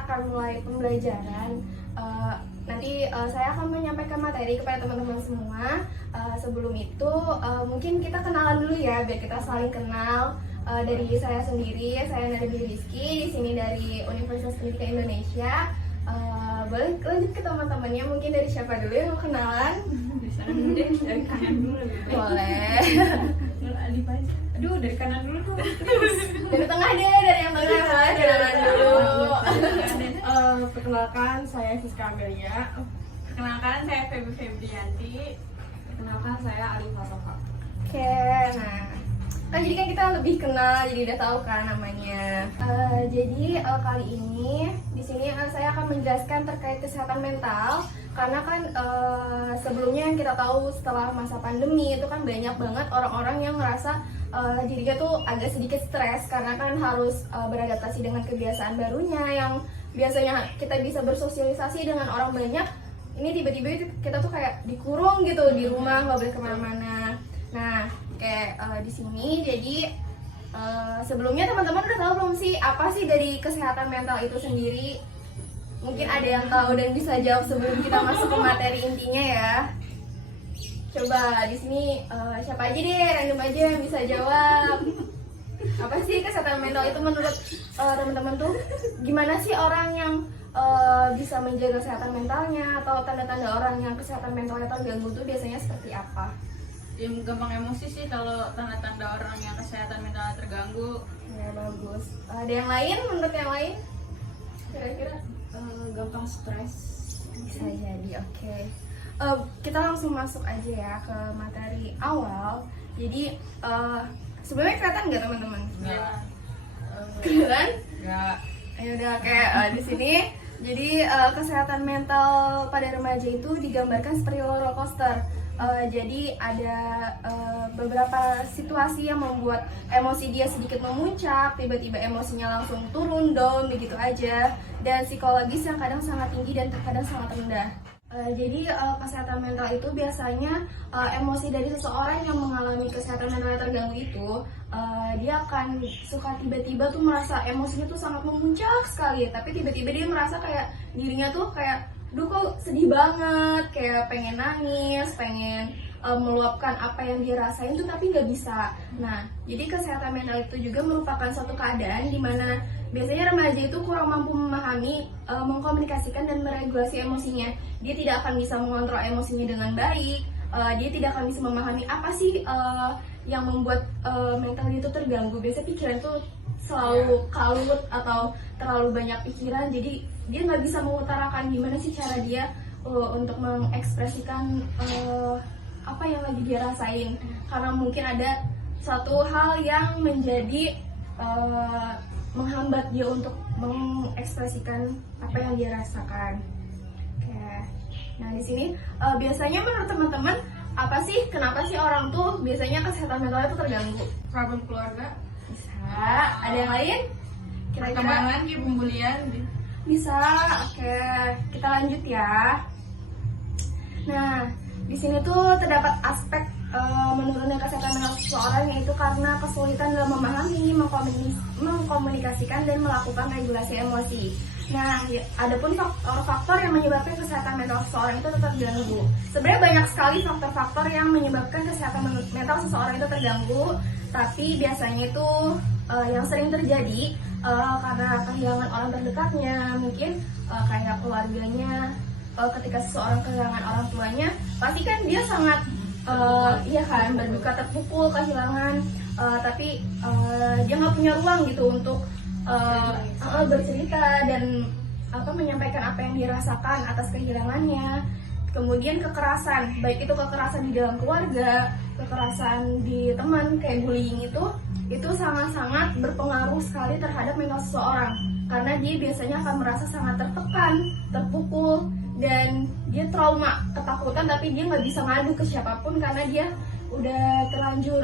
kita akan mulai pembelajaran. Nanti saya akan menyampaikan materi kepada teman-teman semua. Sebelum itu mungkin kita kenalan dulu ya, biar kita saling kenal. Dari saya sendiri, saya Nadia Rizky, di sini dari Universitas Pendidikan Indonesia. Boleh lanjut ke teman-temannya, mungkin dari siapa dulu yang mau kenalan? Dari kanan dulu. Boleh. Alif aja. Aduh, dari kanan dulu tuh. Dari tengah deh, dari yang tengah boleh kenalan dulu. Perkenalkan, saya Siska Amelia. Perkenalkan, saya Feby Febrianti. Perkenalkan, saya Alif Asofa. Oke, nah kan jadi kan kita lebih kenal, jadi udah tahu kan namanya. Jadi kali ini di sini saya akan menjelaskan terkait kesehatan mental, karena kan sebelumnya yang kita tahu setelah masa pandemi itu kan banyak banget orang-orang yang ngerasa dirinya tuh agak sedikit stres karena kan harus beradaptasi dengan kebiasaan barunya yang biasanya kita bisa bersosialisasi dengan orang banyak. Ini tiba-tiba kita tuh kayak dikurung gitu di rumah, nggak boleh kemana-mana. Nah, kayak di sini jadi sebelumnya teman-teman udah tahu belum sih apa sih dari kesehatan mental itu sendiri? Mungkin ada yang tahu dan bisa jawab sebelum kita masuk ke materi intinya ya. Coba di sini siapa aja deh, random aja yang bisa jawab. Apa sih kesehatan mental itu menurut teman-teman tuh? Gimana sih orang yang bisa menjaga kesehatan mentalnya, atau tanda-tanda orang yang kesehatan mentalnya terganggu tuh biasanya seperti apa? Yang gampang emosi sih kalau tanda-tanda orang yang kesehatan mental terganggu. Ya bagus. Ada yang lain menurut yang lain? Kira-kira? Gampang stres. Bisa jadi, oke. Kita langsung masuk aja ya ke materi awal. Jadi sebelumnya kelihatan nggak teman-teman? Enggak. Kelihatan? Enggak. Ya udah kayak di sini. Jadi kesehatan mental pada remaja itu digambarkan seperti roller coaster. Jadi ada beberapa situasi yang membuat emosi dia sedikit memuncak, tiba-tiba emosinya langsung turun down begitu aja, dan psikologis yang kadang sangat tinggi dan terkadang sangat rendah. Jadi kesehatan mental itu biasanya emosi dari seseorang yang mengalami kesehatan mental yang terganggu itu dia akan suka tiba-tiba tuh merasa emosinya tuh sangat memuncak sekali, tapi tiba-tiba dia merasa kayak dirinya tuh kayak duh kok sedih banget, kayak pengen nangis, pengen meluapkan apa yang dia rasain tuh tapi nggak bisa. Nah, jadi kesehatan mental itu juga merupakan suatu keadaan di mana biasanya remaja itu kurang mampu memahami, mengkomunikasikan dan meregulasi emosinya. Dia tidak akan bisa mengontrol emosinya dengan baik, dia tidak akan bisa memahami apa sih yang membuat mental dia itu terganggu. Biasanya pikiran tuh selalu kalut atau terlalu banyak pikiran, jadi dia nggak bisa mengutarakan gimana sih cara dia untuk mengekspresikan apa yang lagi dia rasain, karena mungkin ada satu hal yang menjadi menghambat dia untuk mengekspresikan apa yang dia rasakan. Oke. Nah di sini biasanya menurut teman-teman apa sih, kenapa sih orang tuh biasanya kesehatan mentalnya tuh terganggu? Problem keluarga. Bisa. Ada yang lain? Kira-kira? Perkembangan kayak pembulian. Bisa. Oke, kita lanjut ya. Nah, di sini tuh terdapat aspek menurunnya kesehatan mental seseorang, yaitu karena kesulitan dalam memahami, mengkomunikasikan dan melakukan regulasi emosi. Nah, adapun faktor-faktor yang menyebabkan kesehatan mental seseorang itu tetap terganggu. Sebenarnya banyak sekali faktor-faktor yang menyebabkan kesehatan mental seseorang itu terganggu, tapi biasanya itu yang sering terjadi karena kehilangan orang terdekatnya, mungkin kayak keluarganya. Ketika seseorang kehilangan orang tuanya, pasti kan dia sangat iya kan, berduka, terpukul, kehilangan, tapi dia nggak punya ruang gitu untuk bercerita dan menyampaikan apa yang dirasakan atas kehilangannya. Kemudian kekerasan, baik itu kekerasan di dalam keluarga, kekerasan di teman kayak bullying itu sangat-sangat berpengaruh sekali terhadap mental seseorang, karena dia biasanya akan merasa sangat tertekan, terpukul, dan dia trauma, ketakutan, tapi dia nggak bisa ngadu ke siapapun karena dia udah terlanjur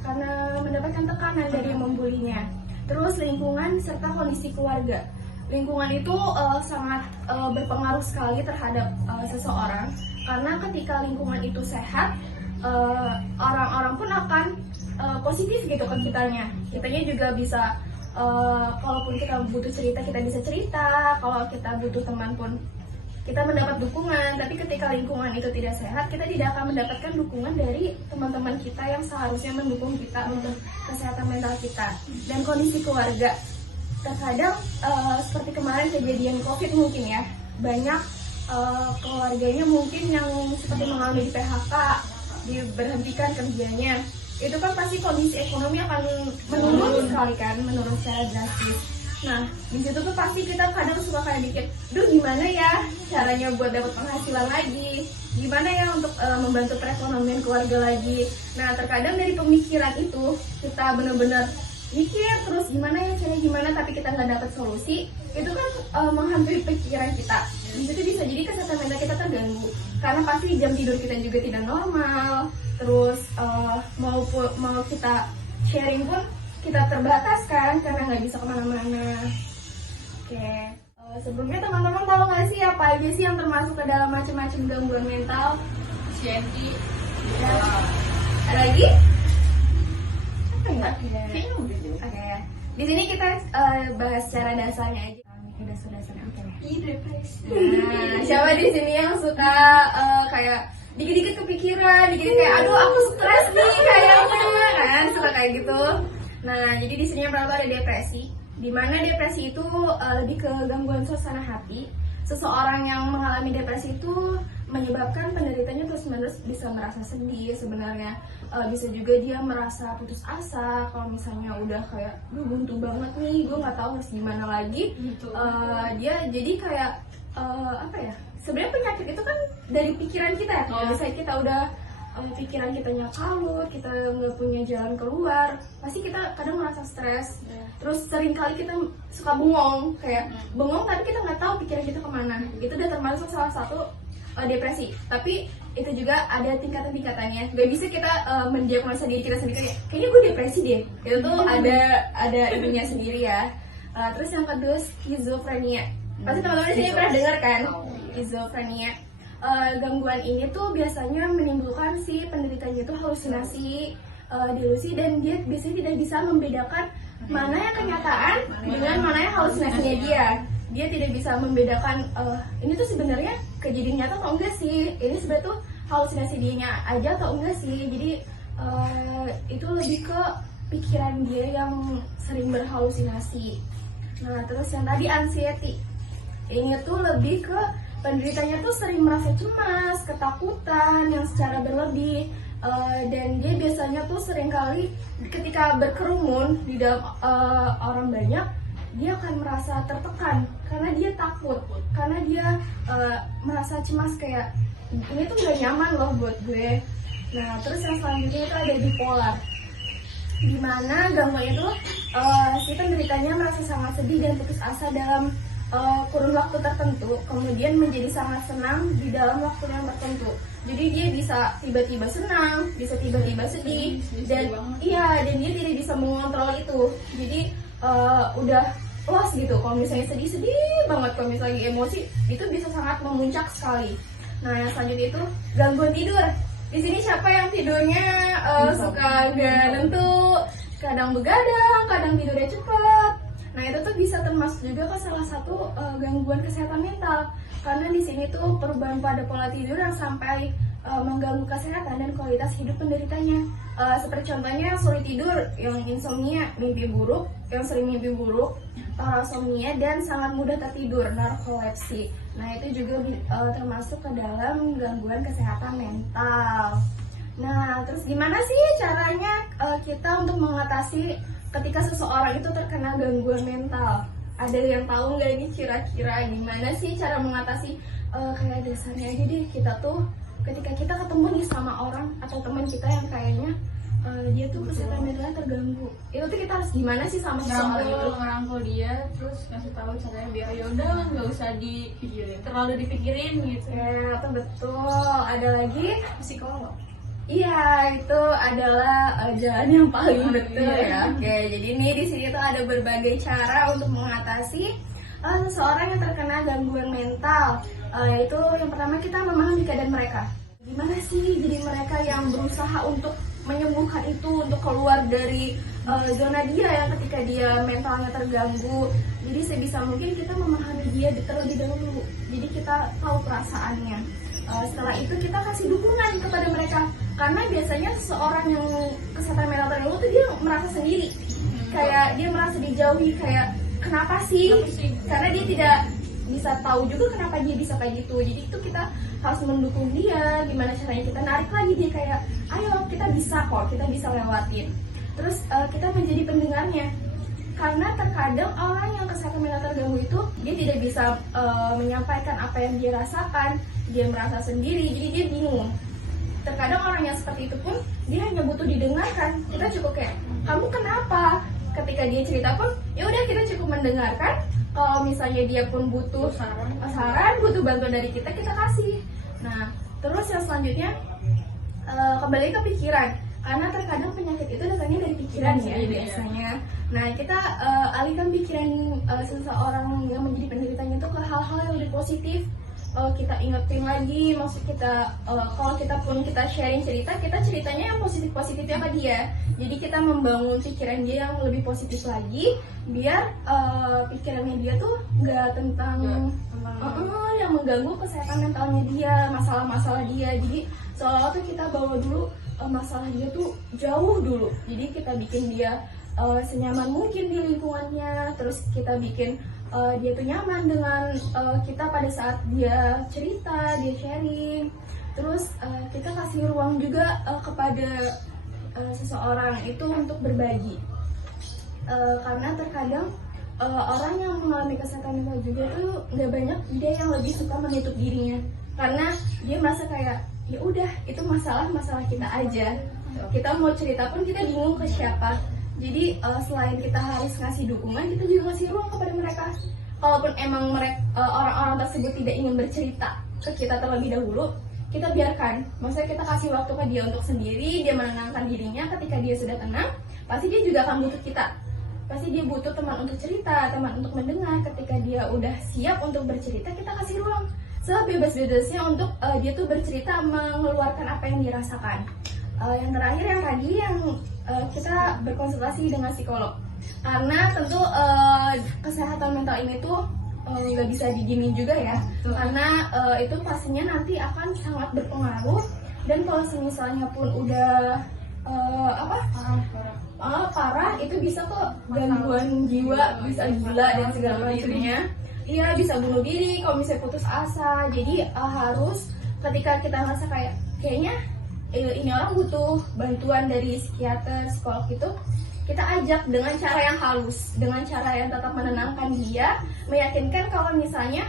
karena mendapatkan tekanan dari yang membulinya. Terus lingkungan serta kondisi keluarga. Lingkungan itu sangat berpengaruh sekali terhadap seseorang, karena ketika lingkungan itu sehat, orang-orang pun akan positif gitu ke kitanya juga bisa kalaupun kita butuh cerita kita bisa cerita, kalau kita butuh teman pun kita mendapat dukungan. Tapi ketika lingkungan itu tidak sehat, kita tidak akan mendapatkan dukungan dari teman-teman kita yang seharusnya mendukung kita untuk kesehatan mental kita. Dan kondisi keluarga, terkadang seperti kemarin kejadian COVID mungkin ya, banyak keluarganya mungkin yang seperti mengalami di PHK, diberhentikan kerjanya. Itu kan pasti kondisi ekonomi akan menurun sekali kan, menurun secara drastis. Nah, di situ tuh pasti kita kadang suka kayak mikir, duh gimana ya caranya buat dapat penghasilan lagi, gimana ya untuk membantu perekonomian keluarga lagi. Nah, terkadang dari pemikiran itu kita benar-benar mikir terus gimana ya caranya gimana, tapi kita nggak dapat solusi. Itu kan menghampiri pikiran kita. Di situ bisa jadi kesehatan mental kita terganggu, karena pasti jam tidur kita juga tidak normal. Terus mau kita sharing pun kita terbatas kan, karena nggak bisa kemana-mana. Oke. Sebelumnya teman-teman tahu nggak sih apa aja sih yang termasuk ke dalam macam-macam gangguan mental? CMT. Ya. Ada lagi? Apa ya? Kayaknya udah deh. Oke. Di sini kita bahas secara dasarnya aja. Dasar-dasarnya apa ya? Depresi. Nah, siapa di sini yang suka kayak dikit-dikit kepikiran, dikit kayak aduh aku stres nih kayaknya kan, suka kayak gitu. Nah, jadi di sini yang pertama ada depresi, di mana depresi itu lebih ke gangguan suasana hati. Seseorang yang mengalami depresi itu menyebabkan penderitanya terus-menerus bisa merasa sedih sebenarnya. Bisa juga dia merasa putus asa kalau misalnya udah kayak buntu banget nih, gue nggak tahu harus gimana lagi. Dia jadi kayak apa ya? Sebenarnya penyakit itu kan dari pikiran kita ya. Kalau misalnya kita udah pikiran kitanya kalut, kita nggak punya jalan keluar, pasti kita kadang merasa stres. Terus sering kali kita suka bengong, kayak bengong tapi kita nggak tahu pikiran kita kemana. Itu udah termasuk salah satu depresi. Tapi itu juga ada tingkatan-tingkatannya. Gak bisa kita mendiagnosa diri kita sendiri kayak kayaknya gue depresi deh. Itu tuh ada ininya sendiri ya. Terus yang kedua skizofrenia. Pasti teman-teman di sini pernah dengar kan? Skizofrenia. Gangguan ini tuh biasanya menimbulkan si penderitanya itu halusinasi, delusi, dan dia biasanya tidak bisa membedakan mana yang kenyataan dengan mana yang halusinasinya dia. Dia tidak bisa membedakan ini tuh sebenarnya kejadian nyata atau enggak sih, ini sebenarnya tuh halusinasi dianya aja atau enggak sih. Jadi itu lebih ke pikiran dia yang sering berhalusinasi. Nah, terus yang tadi anxiety, ini tuh lebih ke penderitanya tuh sering merasa cemas, ketakutan yang secara berlebih, dan dia biasanya tuh seringkali ketika berkerumun di dalam orang banyak, dia akan merasa tertekan karena dia takut, karena dia merasa cemas kayak ini tuh gak nyaman loh buat gue. Nah, terus yang selanjutnya itu ada bipolar, dimana gangguan itu si penderitanya merasa sangat sedih dan putus asa dalam kurun waktu tertentu, kemudian menjadi sangat senang di dalam waktu yang tertentu. Jadi dia bisa tiba-tiba senang, bisa tiba-tiba sedih, dan dan dia tidak bisa mengontrol itu. Jadi udah lost gitu. Kalau misalnya sedih banget, kalau misalnya emosi itu bisa sangat memuncak sekali. Nah, yang selanjutnya itu gangguan tidur. Di sini siapa yang tidurnya suka gak nentu, kadang begadang, kadang tidurnya cepat. Nah, itu tuh bisa termasuk juga ke salah satu gangguan kesehatan mental, karena di sini tuh perubahan pada pola tidur yang sampai mengganggu kesehatan dan kualitas hidup penderitanya. Seperti contohnya sulit tidur, yang insomnia, mimpi buruk, yang sering mimpi buruk, parasomnia, dan sangat mudah tertidur, narkolepsi. Nah, itu juga termasuk ke dalam gangguan kesehatan mental. Nah, terus gimana sih caranya kita untuk mengatasi ketika seseorang itu terkena gangguan mental? Ada yang tahu nggak ini kira-kira gimana sih cara mengatasi? Kayak dasarnya aja deh, kita tuh ketika kita ketemu nih sama orang atau teman kita yang kayaknya dia tuh kesehatan mentalnya terganggu, itu tuh kita harus gimana sih sama seseorang itu? Ngerangkul dia, terus ngasih tahu caranya biar yaudah nggak usah terlalu dipikirin gitu. Ya, betul. Ada lagi Psikolog. Iya, itu adalah jalan yang paling betul ya. Oke, jadi ini di sini tuh ada berbagai cara untuk mengatasi seseorang yang terkena gangguan mental. Yaitu yang pertama kita memahami keadaan mereka. Gimana sih jadi mereka yang berusaha untuk menyembuhkan itu, untuk keluar dari zona dia yang ketika dia mentalnya terganggu. Jadi sebisa mungkin kita memahami dia terlebih dahulu, jadi kita tahu perasaannya. Setelah itu kita kasih dukungan kepada mereka, karena biasanya seseorang yang kesehatan mental terganggu tuh dia merasa sendiri, kayak dia merasa dijauhi, kayak kenapa sih? Karena dia tidak bisa tahu juga kenapa dia bisa kayak gitu. Jadi itu kita harus mendukung dia, gimana caranya kita narik lagi dia, kayak ayo kita bisa kok, kita bisa lewatin. Terus kita menjadi pendengarnya, karena terkadang orang yang kesehatan mental terganggu itu dia tidak bisa menyampaikan apa yang dia rasakan, dia merasa sendiri, jadi dia bingung. Terkadang orang yang seperti itu pun dia hanya butuh didengarkan. Kita cukup kayak, kamu kenapa? Ketika dia cerita pun ya udah, kita cukup mendengarkan. Kalau misalnya dia pun butuh saran, butuh bantuan dari kita kasih. Nah, terus yang selanjutnya kembali ke pikiran, karena terkadang penyakit itu datangnya dari pikiran ya biasanya. Nah, kita alihkan pikiran seseorang yang menjadi penderitanya itu ke hal-hal yang lebih positif. Kita ingetin lagi, maksud kita kalau kita pun kita sharing cerita, kita ceritanya yang positif-positifnya ke dia. Jadi kita membangun pikiran dia yang lebih positif lagi, biar pikirannya dia tuh nggak tentang yang mengganggu kesehatan mentalnya dia, masalah-masalah dia. Jadi seolah-olah tuh kita bawa dulu masalah dia tuh jauh dulu. Jadi kita bikin dia senyaman mungkin di lingkungannya, terus kita bikin dia tuh nyaman dengan kita pada saat dia cerita, dia sharing. Terus kita kasih ruang juga kepada seseorang itu untuk berbagi, karena terkadang orang yang mengalami kesehatan mental juga tuh nggak banyak dia yang lebih suka menutup dirinya, karena dia merasa kayak ya udah itu masalah kita aja, kita mau cerita pun kita bingung ke siapa. Jadi selain kita harus ngasih dukungan, kita juga ngasih ruang kepada mereka. Kalaupun emang mereka orang-orang tersebut tidak ingin bercerita ke kita terlebih dahulu, kita biarkan. Maksudnya kita kasih waktu ke dia untuk sendiri, dia menenangkan dirinya. Ketika dia sudah tenang, pasti dia juga akan butuh kita. Pasti dia butuh teman untuk cerita, teman untuk mendengar. Ketika dia udah siap untuk bercerita, kita kasih ruang sebebas-bebasnya untuk dia tuh bercerita, mengeluarkan apa yang dirasakan. Yang terakhir yang tadi yang kita berkonsultasi dengan psikolog, karena tentu kesehatan mental ini tuh nggak bisa didiemin juga ya. Karena itu pastinya nanti akan sangat berpengaruh, dan kalau misalnya pun udah parah, itu bisa kok gangguan jiwa, bisa gila dan segala macamnya. Iya, bisa bunuh diri kalau misalnya putus asa. Jadi harus ketika kita ngerasa kayaknya ini orang butuh bantuan dari psikiater, psikolog, itu kita ajak dengan cara yang halus, dengan cara yang tetap menenangkan dia, meyakinkan kalau misalnya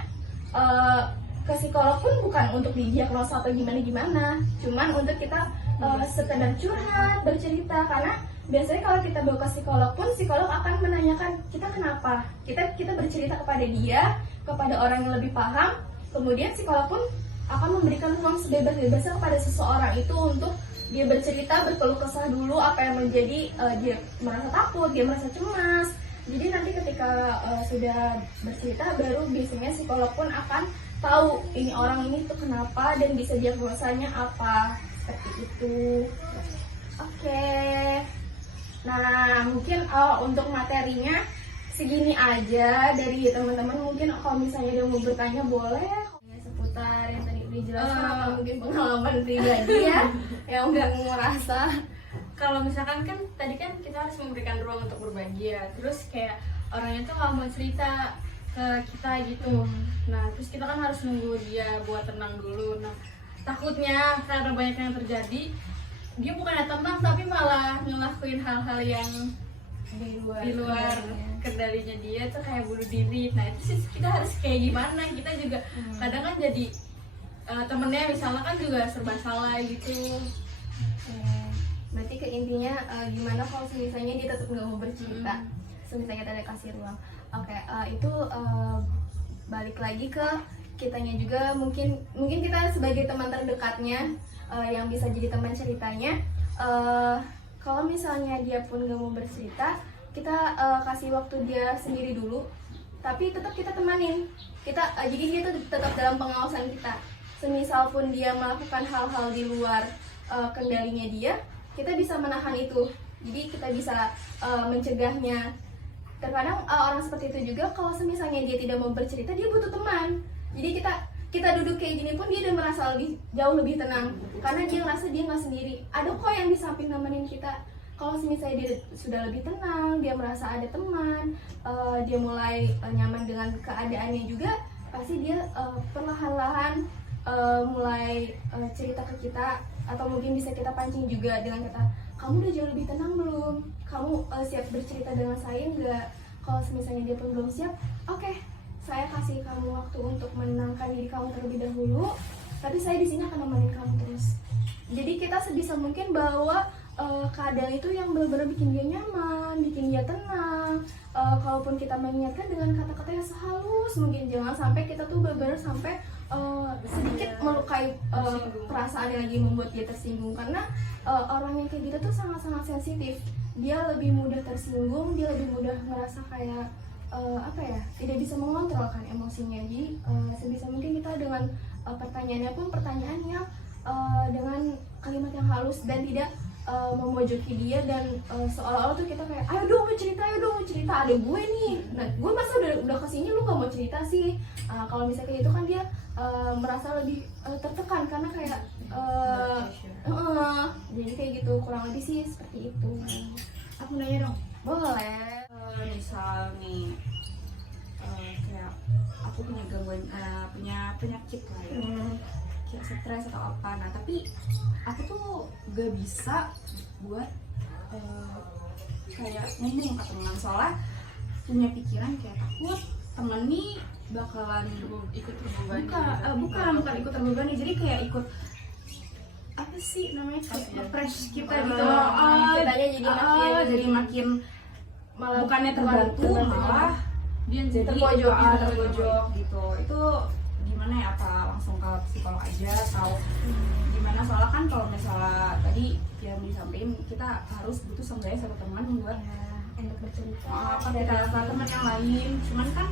ke psikolog pun bukan untuk didiagnosa atau gimana-gimana, cuman untuk kita sekedar curhat, bercerita. Karena biasanya kalau kita bawa ke psikolog pun, psikolog akan menanyakan kita kenapa, kita bercerita kepada dia, kepada orang yang lebih paham, kemudian psikolog pun akan memberikan ruang sebebas-bebasnya kepada seseorang itu untuk dia bercerita, berkeluh kesah dulu apa yang menjadi dia merasa takut, dia merasa cemas. Jadi nanti ketika sudah bercerita, baru biasanya psikolog pun akan tahu ini orang ini tuh kenapa dan bisa diagnosanya apa, seperti itu. Oke. Nah, mungkin untuk materinya segini aja dari teman-teman. Mungkin kalau misalnya dia mau bertanya boleh seputar yang tadi dijelaskan atau mungkin pengalaman pribadi ya yang nggak ngerasa. Kalau misalkan kan tadi kan kita harus memberikan ruang untuk berbagi ya, terus kayak orangnya tuh nggak mau cerita ke kita gitu. Nah terus kita kan harus nunggu dia buat tenang dulu. Nah takutnya karena banyak yang terjadi, dia bukannya tenang tapi malah ngelakuin hal-hal yang di luar kendalinya dia tuh, kayak bunuh diri. Nah itu sih kita harus kayak gimana, kita juga kadang kan jadi temennya misalnya kan juga serba salah gitu. Berarti ke intinya gimana kalau misalnya dia tetap nggak mau bercerita, misalnya kita ada kasih ruang. Oke, itu balik lagi ke kitanya juga. Mungkin kita sebagai teman terdekatnya yang bisa jadi teman ceritanya. Kalau misalnya dia pun nggak mau bercerita, kita kasih waktu dia sendiri dulu, tapi tetap kita temanin. Jadi dia tuh tetap dalam pengawasan kita. Semisal pun dia melakukan hal-hal di luar kendalinya dia, kita bisa menahan itu, jadi kita bisa mencegahnya. Terkadang orang seperti itu juga kalau misalnya dia tidak mau bercerita, dia butuh teman. Jadi kita duduk kayak gini pun dia udah merasa jauh lebih tenang, karena dia ngerasa dia nggak sendiri. Ada kok yang di samping nemenin kita. Kalau misalnya dia sudah lebih tenang, dia merasa ada teman, dia mulai nyaman dengan keadaannya juga, pasti dia perlahan-lahan mulai cerita ke kita, atau mungkin bisa kita pancing juga dengan kata, kamu udah jauh lebih tenang belum? Kamu siap bercerita dengan saya nggak? Kalau misalnya dia pun belum siap, oke, saya kasih kamu waktu untuk menenangkan diri kamu terlebih dahulu, tapi saya di sini akan nemenin kamu terus. Jadi kita sebisa mungkin bawa keadaan itu yang benar-benar bikin dia nyaman, bikin dia tenang. Kalaupun kita mengingatkan dengan kata-kata yang sehalus mungkin, jangan sampai kita tuh benar-benar sampai sedikit melukai perasaan yang lagi membuat dia tersinggung, karena orang yang kayak gitu tuh sangat-sangat sensitif. Dia lebih mudah tersinggung, dia lebih mudah merasa kayak tidak bisa mengontrolkan emosinya. Jadi sebisa mungkin kita dengan pertanyaannya pun pertanyaan yang dengan kalimat yang halus dan tidak memojoki dia, dan seolah-olah tuh kita kayak ayo dong mau cerita, ada gue nih, nah gue masa udah kesini lu gak mau cerita sih. Kalau misalnya kayak gitu kan dia merasa lebih tertekan, karena kayak jadi kayak gitu, kurang lebih sih seperti itu. Aku nanya dong. Boleh. Misal nih kayak aku punya gangguan, punya penyakit lah ya, kayak stres atau apa. Nah tapi aku tuh gak bisa buat kayak ngomong ke teman, soalnya punya pikiran kayak takut temen nih bakalan ikut terbebani. bukan ikut terbebani, jadi kayak ikut apa sih namanya, press kita gitu. Kitanya jadi makin malah bukannya terbantu, malah Dia jadi terpojok gitu. Itu gimana ya, apa langsung ke psikolog aja atau gimana? Soalnya kan kalau misalnya tadi yang disampaikan, kita harus butuh seenggaknya satu teman buat untuk bercerita. apa kita ke teman yang lain. Cuman kan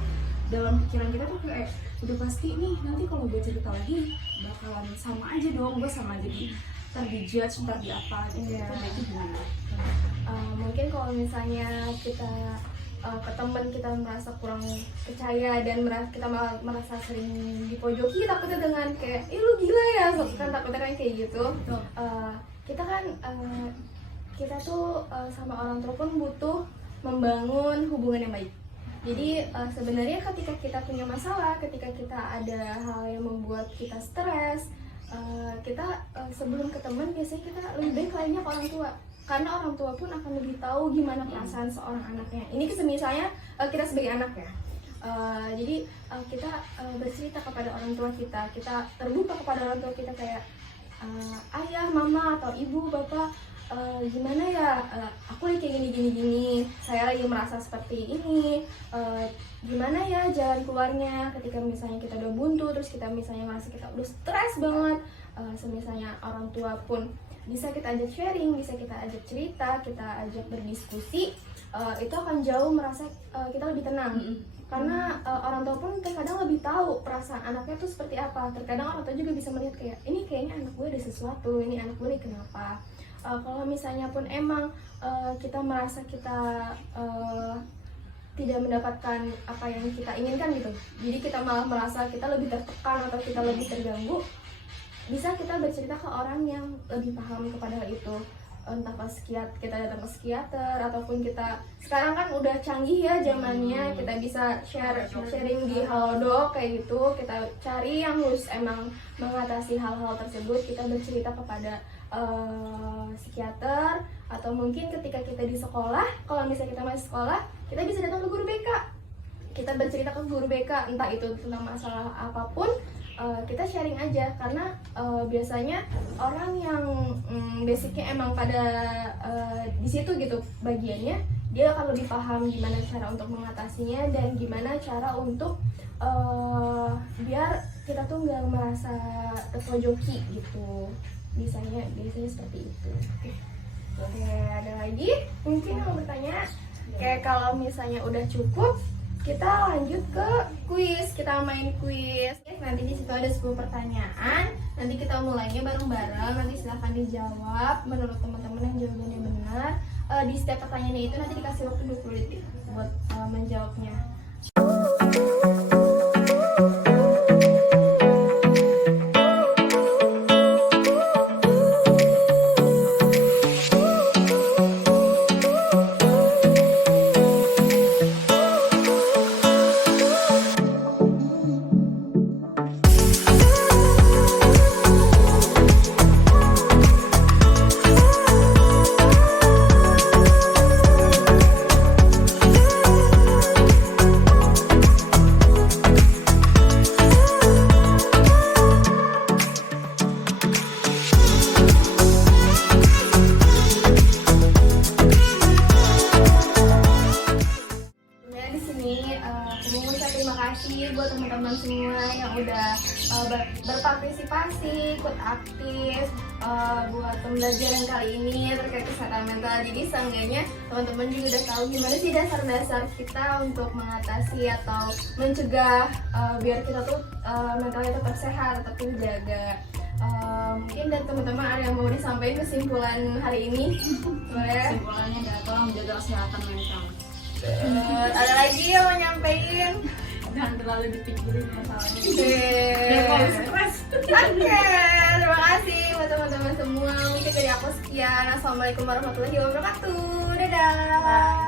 dalam pikiran kita tuh kayak udah pasti nih nanti kalau gue cerita lagi bakalan sama aja dong, gue sama jadi ntar dijudge, ntar di apa gitu. Itu gimana? Mungkin kalau misalnya kita ke teman kita merasa kurang percaya dan kita merasa sering dipojoki, takutnya dengan kayak lu gila ya, kan takutnya kan kayak gitu. Kita kan kita tuh sama orang tua pun butuh membangun hubungan yang baik. Jadi sebenarnya ketika kita punya masalah, ketika kita ada hal yang membuat kita stres, kita sebelum ke teman biasanya kita lebih baik lainnya ke orang tua, karena orang tua pun akan lebih tahu gimana perasaan seorang anaknya. Ini misalnya kita sebagai anak ya, jadi kita bercerita kepada orang tua kita terbuka kepada orang tua kita kayak ayah, mama, atau ibu, bapak, gimana ya, aku lagi kayak gini, saya lagi merasa seperti ini, gimana ya jalan keluarnya ketika misalnya kita udah buntu, terus kita misalnya merasa kita udah stres banget. Misalnya orang tua pun bisa kita ajak sharing, bisa kita ajak cerita, kita ajak berdiskusi, itu akan jauh merasa kita lebih tenang. Karena orang tua pun terkadang lebih tahu perasaan anaknya tuh seperti apa. Terkadang orang tua juga bisa melihat kayak ini kayaknya anak gue ada sesuatu, ini anak gue nih kenapa. Kalau misalnya pun emang kita merasa kita tidak mendapatkan apa yang kita inginkan gitu, jadi kita malah merasa kita lebih tertekan atau kita lebih terganggu, bisa kita bercerita ke orang yang lebih paham kepada hal itu. Entah pas kita datang ke psikiater, ataupun kita sekarang kan udah canggih ya zamannya, kita bisa sharing di Halodoc kayak gitu, kita cari yang khusus emang mengatasi hal-hal tersebut, kita bercerita kepada psikiater. Atau mungkin ketika kita di sekolah, kalau misalnya kita masih sekolah, kita bisa datang ke guru BK, kita bercerita ke guru BK, entah itu tentang masalah apapun. Kita sharing aja, karena biasanya orang yang basicnya emang pada di situ gitu bagiannya, dia akan lebih paham gimana cara untuk mengatasinya dan gimana cara untuk biar kita tuh nggak merasa terpojoki gitu. Biasanya seperti itu. Oke, ada lagi mungkin yang mau bertanya? Oke, kalau misalnya udah cukup, kita lanjut ke kuis. Kita main kuis. Nanti di situ ada 10 pertanyaan. Nanti kita mulainya bareng-bareng. Nanti silahkan dijawab menurut teman-teman yang jawabannya benar. Di setiap pertanyaannya itu nanti dikasih waktu 20 detik buat menjawabnya. Di sini aku mau ucap terima kasih buat teman-teman semua yang udah berpartisipasi, ikut aktif buat pembelajaran kali ini terkait kesehatan mental. Jadi seenggaknya teman-teman juga udah tahu gimana sih dasar-dasar kita untuk mengatasi atau mencegah biar kita tuh mentalnya tetap sehat, tetap terjaga. Mungkin dari teman-teman ada yang mau disampaikan kesimpulan hari ini? Boleh? Kesimpulannya adalah tolong menjaga kesehatan mental. Ada lagi yang mau nyampein? Jangan terlalu dipikirin masalahnya. Oke, Stres. terima kasih buat teman-teman semua. Mungkin dari aku sekian. Assalamualaikum warahmatullahi wabarakatuh. Dadah.